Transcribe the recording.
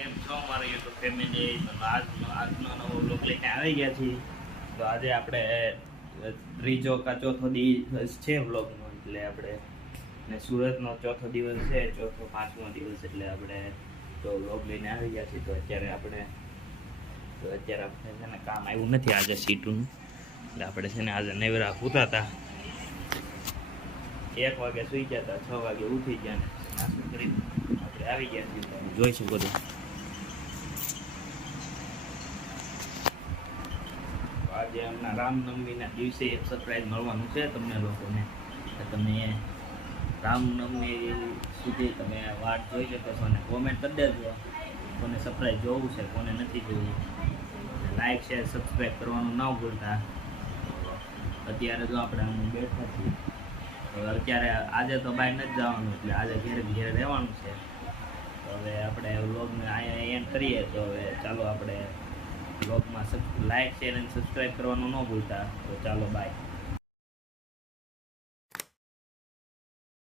કેમ છો અમારા યુટ્યુબ ફેમિલી? તો આજનો નવો વ્લોગ લઈને આવી ગયા છીએ. તો આજે આપણે ત્રીજો કા ચોથો દિવસ છે વ્લોગનો, એટલે આપણે ને સુરતનો ચોથો દિવસ છે, ચોથો પાંચમો દિવસ, એટલે આપણે તો વ્લોગ લઈને આવી ગયા છીએ. તો અત્યારે આપણે છે ને કામ આવ્યું નથી આજે સીટુનું, એટલે આપણે છે ને આજે નેવરા સૂતા હતા. 1 વાગે સુઈ ગયા હતા, 6 વાગે ઉઠી ગયા ને નાસ્તો કરી આપણે આવી ગયા છીએ. જોઈ શકો છો. આજે એમના રામનવમીના દિવસે એક સરપ્રાઈઝ મળવાનું છે તમને લોકોને. તમે રામનવમી સુધી તમે વાટ જોઈ શકો છો અને કોમેન્ટ કરી દેજો કોને સરપ્રાઈઝ જોવું છે, કોને નથી જોવું. લાઈક શેર સબસ્ક્રાઈબ કરવાનું ન ભૂલતા. અત્યારે જો આપણે આમ બેઠા છીએ, અત્યારે આજે તો બહાર નથી જવાનું, એટલે આજે ઘેરે રહેવાનું છે. તો હવે આપણે વ્લોગને અહીંયા એન્ડ કરીએ. તો હવે ચાલો આપણે વ્લોગમાં લાઈક શેર અને સબસ્ક્રાઈબ કરવાનું ન ભૂલતા. તો ચાલો બાય.